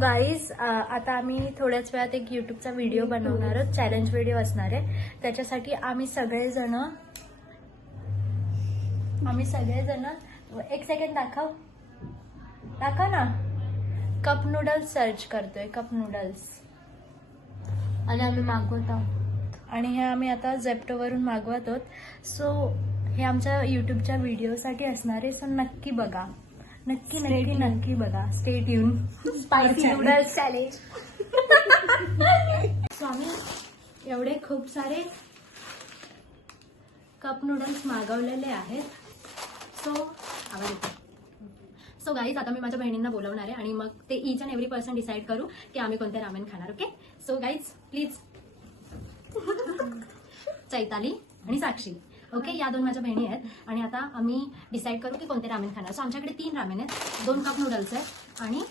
Guys आता आम्ही थोड्याच वेळात एक यूट्यूबचा व्हिडिओ बनवणार आहोत, चॅलेंज व्हिडिओ असणार आहे. त्याच्यासाठी आम्ही सगळेजण एक सेकंड दाखव ना, कप नूडल्स सर्च करतोय, कप नूडल्स, आणि आम्ही मागवत आहोत. आणि हे आम्ही आता झेप्टोवरून मागवत आहोत. सो हे आमच्या यूट्यूबच्या व्हिडिओसाठी असणार आहे. सो नक्की बघा, नक्की बघा. Stay tune. Spicy noodles challenge. So आम्ही एवढे खूप सारे कप नूडल्स मागवलेले आहेत. सो गाईज आता मी माझ्या बहिणींना बोलवणार आहे आणि मग ते each and every person decide करू की आम्ही कोणते रामेन खाणार. Okay, so guys please. Chaitali आणि साक्षी, ओके, या दोन माझ्या बहिणी आहेत. आणि आता आम्ही डिसाईड करू की कोणते रामेन खाणार. सो आमच्याकडे 3 रामेन आहेत, 2 कप नूडल्स आहेत आणि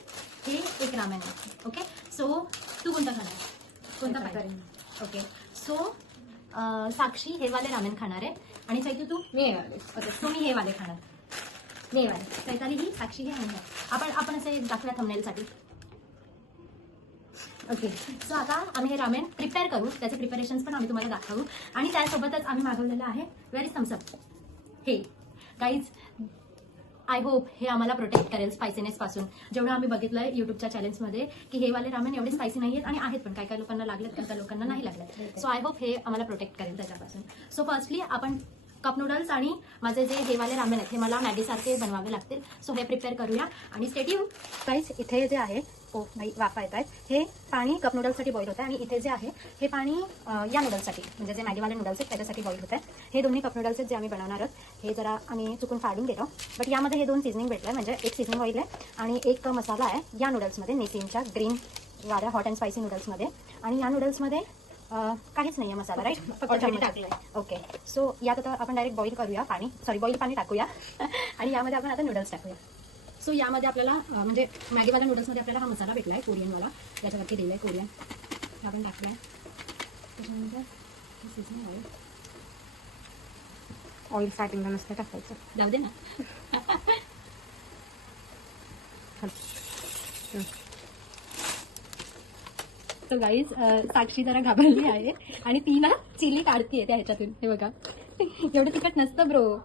हे 1 रामेन आहे. ओके, सो तू कोणता खाणार, कोणता पाहिजे? ओके, सो साक्षी हे वाले रामेन खाणार आहे आणि चैतू तू मी हे वाले. ओके, सो मी हे वाले खाणार, मी हे वाले. चैताली ही, साक्षी हे आणि हे. आपण असे दाखवूया थंबनेलसाठी. ओके, सो आता आम्ही हे रामेन प्रिपेअर करू, त्याचे प्रिपरेशन्स पण आम्ही तुम्हाला दाखवू. आणि त्यासोबतच आम्ही मागवलेलं आहे व्हेरी थम्सअप. हे गाईज, आय होप हे आम्हाला प्रोटेक्ट करेल स्पायसीनेस पासून. जेवढं आम्ही बघितलंय युट्यूबच्या चॅलेंजमध्ये की हे वाले रामेन एवढे स्पायसी नाही आहेत, आणि आहेत पण काही लोकांना लागलेत, काही लोकांना नाही लागलेत. सो आय होप हे आम्हाला प्रोटेक्ट करेल त्याच्यापासून. सो फर्स्टली आपण कप नूडल्स आणि माझे जे हे वाले रामेन आहेत हे मला मॅगीसारखे बनवावे लागतील. सो हे प्रिपेअर करूया आणि स्टे ट्यून. गाईज, इथे जे आहे, ओ नाही वाफा येत आहेत, हे पाणी कप नूडल्ससाठी बॉईल होतं. आणि इथे जे आहे हे पाणी या नूडल्ससाठी, म्हणजे जे मॅगीवाले नूडल्स आहेत त्याच्यासाठी बॉईल होत आहे. हे दोन्ही कप नूडल्स आहेत जे आम्ही बनवणार आहोत. हे जरा आम्ही चुकून फाडून देतो, बट यामध्ये हे 2 सीझनिंग भेटलं आहे. म्हणजे एक सीझनिंग ऑइल आहे आणि एक मसाला आहे या नूडल्समध्ये, नेसिनच्या ग्रीन वाल्या हॉट अँड स्पायसी नूडल्समध्ये. आणि या नूडल्समध्ये काहीच नाही आहे मसाला, राईट? फक्त चटणी टाकलं आहे. ओके, सो यात आता आपण डायरेक्ट बॉईल करूया बॉईल पाणी टाकूया आणि यामध्ये आपण आता नूडल्स टाकूया. सो यामध्ये आपल्याला म्हणजे मॅगीवाल्या नूडल्समध्ये आपल्याला हा मसाला भेटला आहे कोरियनवाला, याच्यावरती दिला आहे कोरियन, आपण टाकला आहे. त्याच्यानंतर सीझनिंग ऑइल स्टार्टिंगला नसतं टाकायचं, जाऊ दे ना. तर गाईज, साक्षी जरा घाबरली आहे आणि ती ना चिली काढतीये त्या ह्याच्यातून. हे बघा, एवढं तिखट नसतं ब्रो.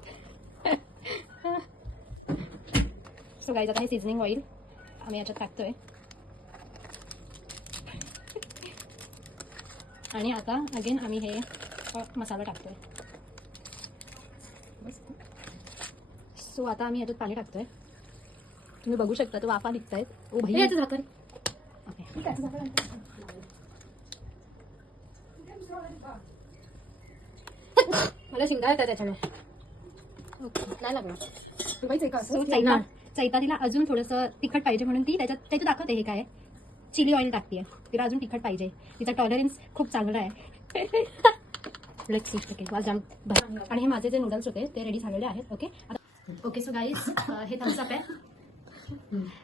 सो गाईज, आता हे सीझनिंग ऑइल आम्ही याच्यात टाकतोय. आणि आता अगेन आम्ही हे मसाला टाकतोय. सो आता आम्ही याच्यात पाणी टाकतोय. तुम्ही बघू शकता तो वाफा निघतायत. ओ भाई, याचं झाकण. ओके, ठीक आहे. मला शिंगा येतात त्याच्यामुळे. ओके, नाही लागलं. चैतालीला अजून थोडंसं तिखट पाहिजे म्हणून ती त्याच्यात दाखवते हे काय चिली ऑइल टाकते. तिला अजून तिखट पाहिजे, तिचा टॉलरन्स खूप चांगला आहे. Let's see. ओके, वाजम. आणि हे माझे जे नूडल्स होते ते रेडी झालेले आहेत. ओके, सो गाईज, हे थम्सअप आहे.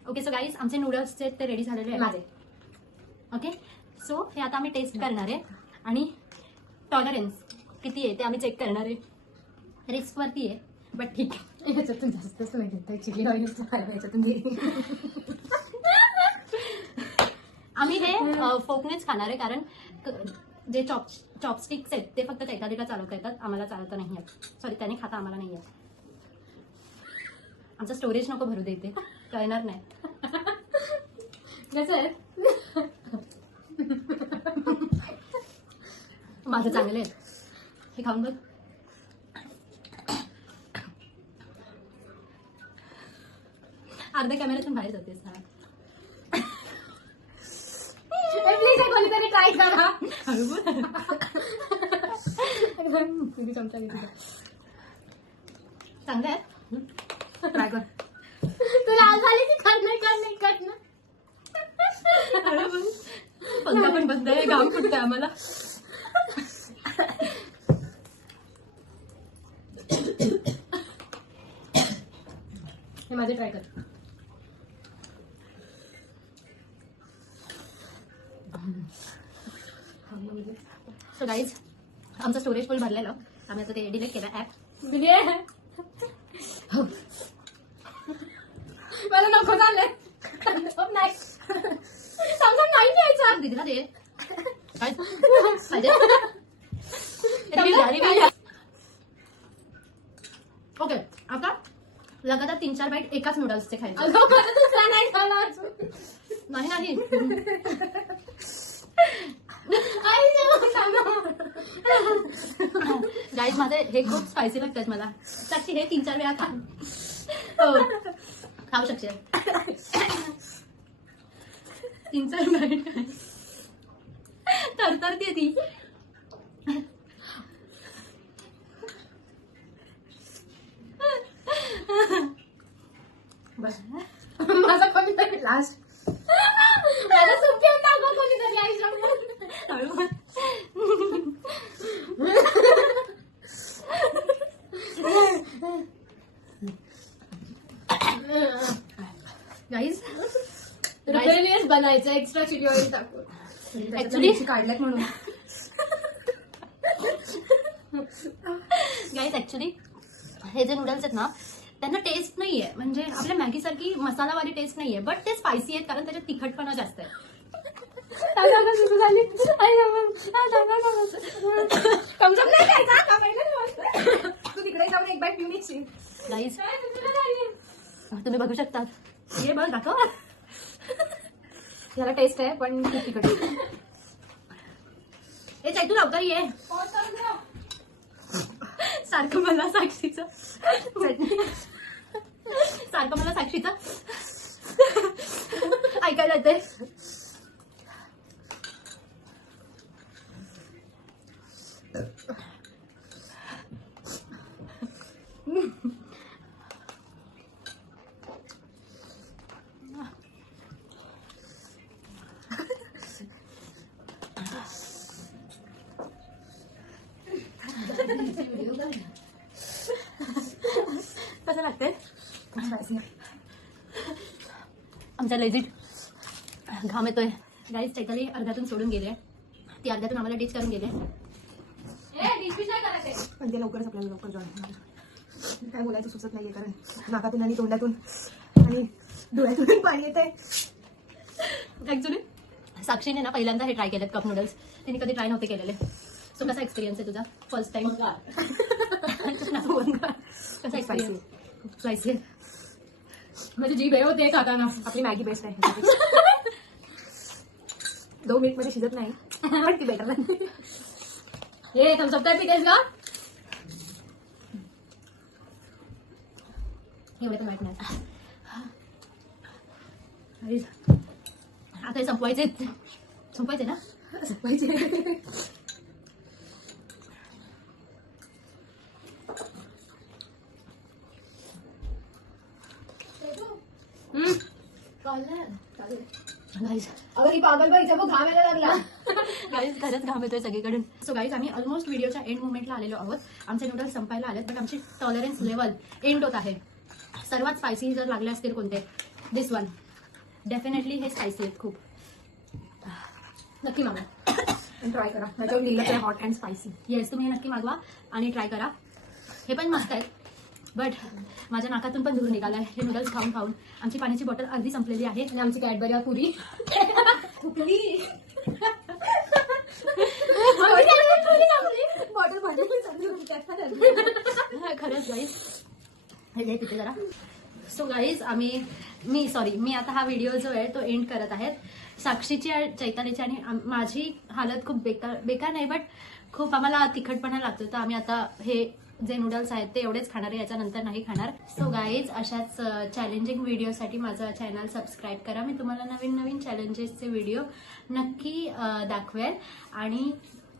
ओके, सो गाईज, आमचे नूडल्सचे ते रेडी झालेले आहेत माझे. ओके, सो हे आता आम्ही टेस्ट करणार आहे आणि टॉलरन्स किती आहे ते आम्ही चेक करणार आहे. रिस्कवरती आहे, बट ठीक आहे. याच्यातून जास्तच नाही घेत आहे, चिली ऑइलचं फायदा याच्यातून. आम्ही हे फोकनेच खाणार आहे, कारण जे चॉपस्टिक्स आहेत ते फक्त चैतालीला चालवता येतात, आम्हाला चालवता नाही आहेत. सॉरी, त्याने खाता आम्हाला नाही आहे. आमचं स्टोरेज नको भरू देते, कळणार नाही. कसं आहे, माझं चांगले आहेत. हे खाऊन बघ. अर्ध्या कॅमेऱ्यातून बाहेर जातेस ना. प्लीज कोणीतरी ट्राय करा. चांगलं आहे, ट्राय कर. तू लाल झाली की करणार. पंखा पण बंद आहे, गाव कुठं आम्हाला. हे माझे ट्राय कर. सो गाईज, आमचं स्टोरेज फुल भरलेलं, आम्ही आता ते डिलीट केलं ॲप. मला नको झालंय. नाही सांग दीदीला दे. काय पाहिजे? ओके, आता लगातार 3-4 बाईट एकाच नूडल्सचे खायचे. नाही नाही गाईज माझे हे खूप स्पायसी लागतात मला. साक्षी हे 3-4 वेळा खा. हो खाऊ शकते. 3-4 बाईट तरतरते ती. बस माझा कोणीतरी लास्ट माझा सूप घेऊन टाका कोणीतरी आईच्या. गाईज रिपेरियस बनायचं एक्स्ट्रा चिली ऑइल टाकून ऍक्च्युली काढल्यात म्हणून. गाईज ऍक्च्युली हे जे नूडल्स आहेत ना त्यांना टेस्ट नाहीये, म्हणजे आपल्या मॅगी सारखी मसालावाली टेस्ट नाहीये, बट ते स्पायसी आहेत कारण त्याच्यात तिखटपणा जास्त आहे. तू तिकडे जाऊन एक बाईट पिऊन येशील. गाईज तुम्ही बघू शकता. हे बघ दाखव. याला टेस्ट आहे पण खूप तिखट आहे. हे चैतू लवकर ये. सारखं मला साक्षीचं ऐकायला येते. कसं लागतंय? आमचा लेजिट घाम येतोय. गाईज चैताली अर्ध्यातून सोडून गेले, ती अर्ध्यातून आम्हाला डिच करून गेले. पण ते लवकरच आपल्याला लवकर जॉईन. काय बोलायचं सुचत नाहीये कारण नाकातून आणि तोंडातून आणि डोळ्यातून पाणी येते. ऍक्च्युली साक्षीने ना पहिल्यांदा हे ट्राय केलेत कप नूडल्स. तिने कधी ट्राय नव्हते केलेले. सो कसा एक्सपिरियन्स आहे तुझा फर्स्ट टाइम? कसा एक्सपिरियन्स? खूप स्पायसी आहे. माझी जीभ हे होते काकाना. आपली मॅगी बेस्ट आहे. 2 मिनिट मध्ये शिजत नाही पण ती बेटर नाही. हे थम्सअप काय पितेस का? एवढे पण वाईट नाही. आता हे संपवायचे ना? पाहिजे. अगं ती पागल बाईचा बघ घाम यायला लागला. गाईज खरंच घाम येतोय सगळीकडून. सो गाईज आम्ही ऑलमोस्ट व्हिडिओच्या एंड मुमेंटला आलेलो आहोत. आमचे नूडल्स संपायला आलेत बट आमची टॉलरन्स लेवल एंड होत आहे. सर्वात स्पायसी जर लागले असतील कोणते, दिस वन डेफिनेटली. हे स्पायसी आहेत खूप. नक्की मागा आणि ट्राय करा. त्याच्यावर लिहिलं आहे हॉट अँड स्पायसी. येस, तुम्ही हे नक्की मागवा आणि ट्राय करा. हे पण मस्त आहेत बट माझ्या नाकातून पण धूर निघालाय हे नूडल्स खाऊन खाऊन. आमची पाण्याची बॉटल अर्धी संपलेली आहे आणि आमची कॅडबरी पुरी फुकली. बॉटल खरंच गाईज. हे घे तिथे जरा. सो गाईज मी आता हा व्हिडिओ जो आहे तो एंड करत आहेत. साक्षीची, चैतालीची आणि माझी हालत खूप बेकार नाही बट खूप आम्हाला तिखटपणा लागतो. तर आम्ही आता हे जे नूडल्स आहेत ते एवढेच खाणार आहे, याच्यानंतर नाही खाणार. सो गाईज अशाच चॅलेंजिंग व्हिडिओसाठी माझं चॅनल सबस्क्राईब करा. मी तुम्हाला नवीन नवीन चॅलेंजेसचे व्हिडिओ नक्की दाखवेल. आणि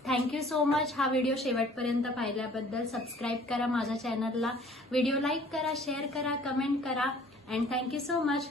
थँक्यू सो मच हा व्हिडिओ शेवटपर्यंत पाहिल्याबद्दल. सबस्क्राईब करा माझ्या चॅनलला, व्हिडिओ लाईक करा, शेअर करा, कमेंट करा अँड थँक्यू सो मच.